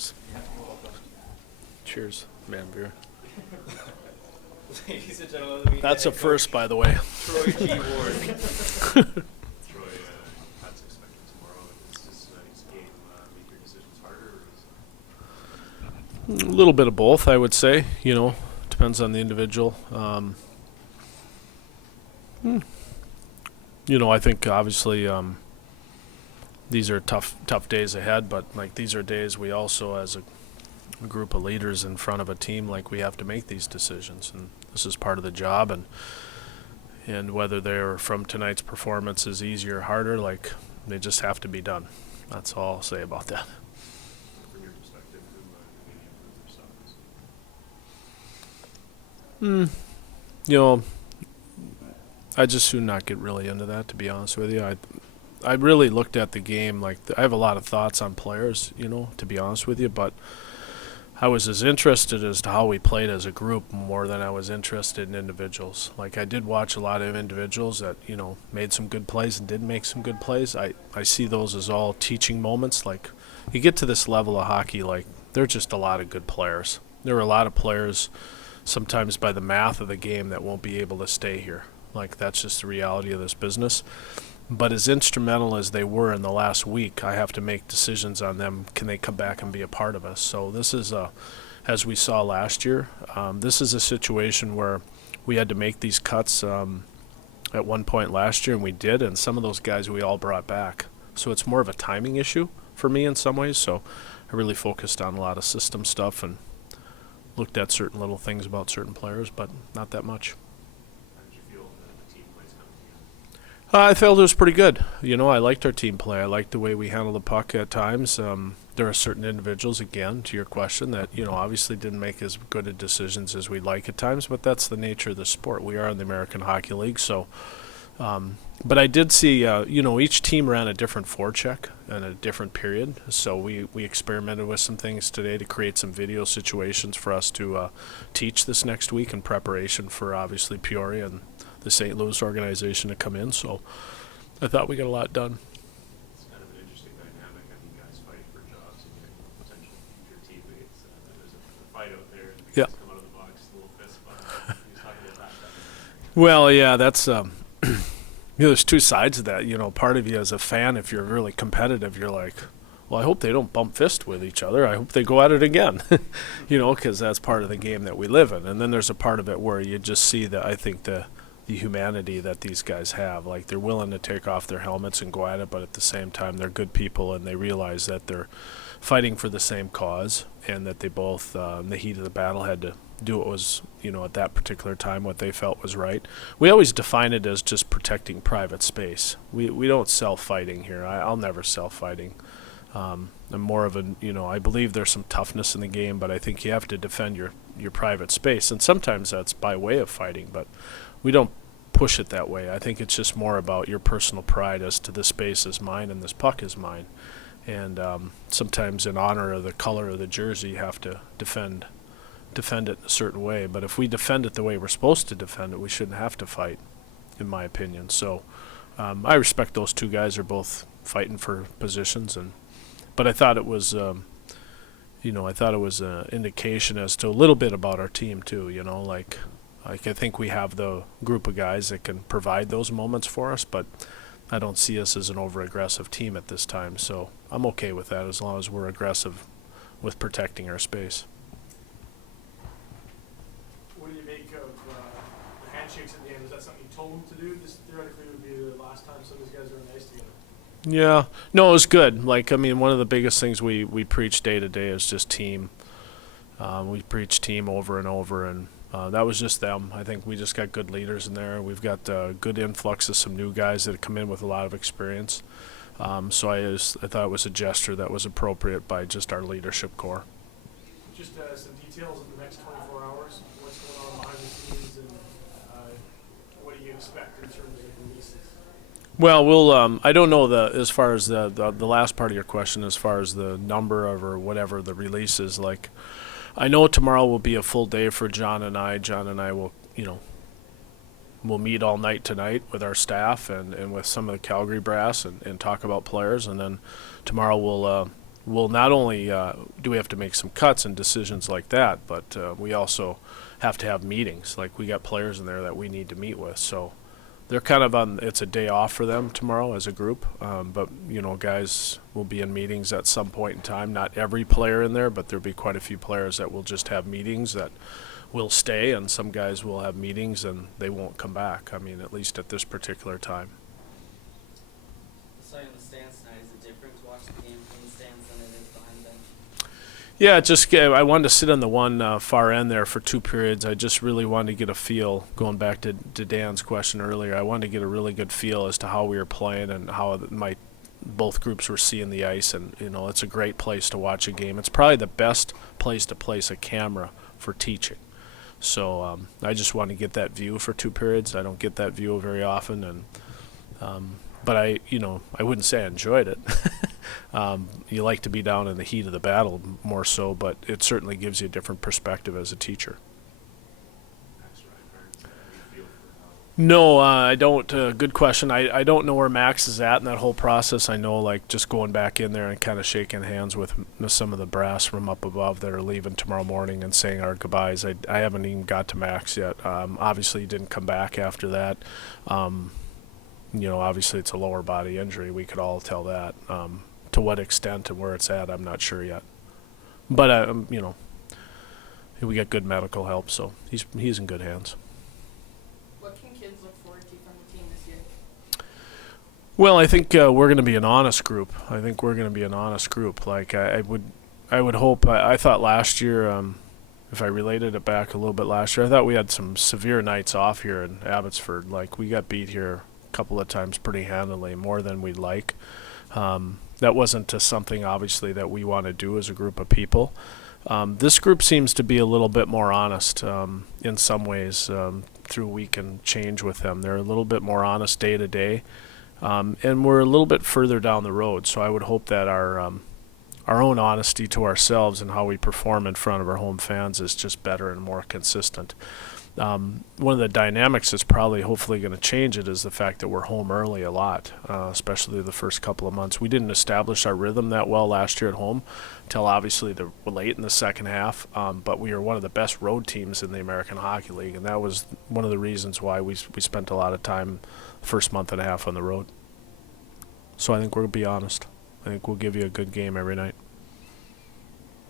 Thanks. Cheers, man beer. Ladies and gentlemen, That's a first, by the way. Troy G. Ward. Troy, that's expected tomorrow. Is this night's game make your decisions harder? Or is A little bit of both, I would say. Depends on the individual. I think obviously these are tough days ahead, but like these are days we also, as a group of leaders in front of a team, like we have to make these decisions, and this is part of the job. And whether they're from tonight's performance is easier or harder, like they just have to be done. That's all I'll say about that. from your perspective, who maybe improve themselves? I just soon not get really into that, to be honest with you. I really looked at the game like I have a lot of thoughts on players, to be honest with you, but I was as interested as to how we played as a group more than I was interested in individuals. Like I did watch a lot of individuals that, made some good plays and did make some good plays. I see those as all teaching moments. Like you get to this level of hockey, like there are just a lot of good players. There are a lot of players sometimes by the math of the game that won't be able to stay here. Like that's just the reality of this business. But as instrumental as they were in the last week, I have to make decisions on them. Can they come back and be a part of us? So this is, as we saw last year, this is a situation where we had to make these cuts at one point last year, and we did, and some of those guys we all brought back. So it's more of a timing issue for me in some ways. So I really focused on a lot of system stuff and looked at certain little things about certain players, but not that much. How did you feel the team plays coming together? I felt it was pretty good. I liked our team play. I liked the way we handled the puck at times. There are certain individuals, again, to your question, that, obviously didn't make as good of decisions as we'd like at times, but that's the nature of the sport. We are in the American Hockey League, so. But I did see, each team ran a different forecheck in a different period, so we experimented with some things today to create some video situations for us to teach this next week in preparation for, obviously, Peoria and the St. Louis organization to come in, so I thought we got a lot done. It's kind of an interesting dynamic. I mean, guys fight for jobs and get potential future teammates. There's a fight out there, and the Yeah. guys come out of the box, a little fist fight. He was talking about that. Well, yeah, that's there's two sides of that. Part of you as a fan, if you're really competitive, you're like, well, I hope they don't bump fist with each other. I hope they go at it again, because that's part of the game that we live in. And then there's a part of it where you just see that I think the humanity that these guys have. Like they're willing to take off their helmets and go at it, but at the same time they're good people and they realize that they're fighting for the same cause and that they both, in the heat of the battle, had to do what was, at that particular time what they felt was right. We always define it as just protecting private space. We don't sell fighting here. I'll never sell fighting. I'm more of I believe there's some toughness in the game, but I think you have to defend your private space, and sometimes that's by way of fighting, but we don't push it that way. I think it's just more about your personal pride as to this space is mine and this puck is mine. And sometimes in honor of the color of the jersey, you have to defend it in a certain way. But if we defend it the way we're supposed to defend it, we shouldn't have to fight, in my opinion. So I respect those two guys are both fighting for positions, but I thought it was an indication as to a little bit about our team too. Like I think we have the group of guys that can provide those moments for us, but I don't see us as an over-aggressive team at this time. So I'm okay with that as long as we're aggressive with protecting our space. What do you make of the handshakes at the end? Is that something you told them to do? This theoretically would be the last time some of these guys are nice together. Yeah. No, it was good. Like, one of the biggest things we preach day to day is just team. We preach team over and over, and that was just them. I think we just got good leaders in there. We've got good influx of some new guys that have come in with a lot of experience. So I thought it was a gesture that was appropriate by just our leadership core. Just some details in the next 24 hours. What's going on behind the scenes, and what do you expect in terms of releases? Well, we'll. I don't know as far as the last part of your question, as far as the number of or whatever the release is. Like, I know tomorrow will be a full day for John and I. John and I will, we'll meet all night tonight with our staff and with some of the Calgary brass and talk about players. And then tomorrow we'll we'll not only do we have to make some cuts and decisions like that, but we also have to have meetings. Like we got players in there that we need to meet with. So they're kind of on, it's a day off for them tomorrow as a group. But, guys will be in meetings at some point in time. Not every player in there, but there'll be quite a few players that will just have meetings that will stay, and some guys will have meetings and they won't come back. I mean, at least at this particular time. So in the stands tonight, is it different to watch the game from the stands than it is behind the bench? Yeah, I wanted to sit on the one far end there for 2 periods. I just really wanted to get a feel, going back to Dan's question earlier, I wanted to get a really good feel as to how we were playing and how both groups were seeing the ice. And, it's a great place to watch a game. It's probably the best place to place a camera for teaching. So I just want to get that view for 2 periods. I don't get that view very often, and but I wouldn't say I enjoyed it. You like to be down in the heat of the battle more so, but it certainly gives you a different perspective as a teacher. Max Reinhardt's any feel for how No, I don't. Good question. I don't know where Max is at in that whole process. I know, like, just going back in there and kind of shaking hands with some of the brass from up above that are leaving tomorrow morning and saying our goodbyes. I haven't even got to Max yet. Obviously, he didn't come back after that. Obviously, it's a lower body injury. We could all tell that. To what extent and where it's at, I'm not sure yet. But, we got good medical help, so he's in good hands. What can kids look forward to from the team this year? Well, I think we're going to be an honest group. Like I would hope. I thought last year, if I related it back a little bit last year, I thought we had some severe nights off here in Abbotsford. Like we got beat here a couple of times pretty handily, more than we'd like. That wasn't something obviously that we want to do as a group of people. This group seems to be a little bit more honest in some ways through week and change with them. They're a little bit more honest day to day, and we're a little bit further down the road. So I would hope that our own honesty to ourselves and how we perform in front of our home fans is just better and more consistent. One of the dynamics that's probably hopefully going to change it is the fact that we're home early a lot, especially the first couple of months. We didn't establish our rhythm that well last year at home until obviously late in the second half, but we are one of the best road teams in the American Hockey League, and that was one of the reasons why we spent a lot of time first month and a half on the road. So I think we'll be honest. I think we'll give you a good game every night.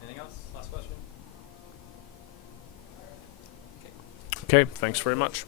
Anything else? Last question? Okay, thanks very much.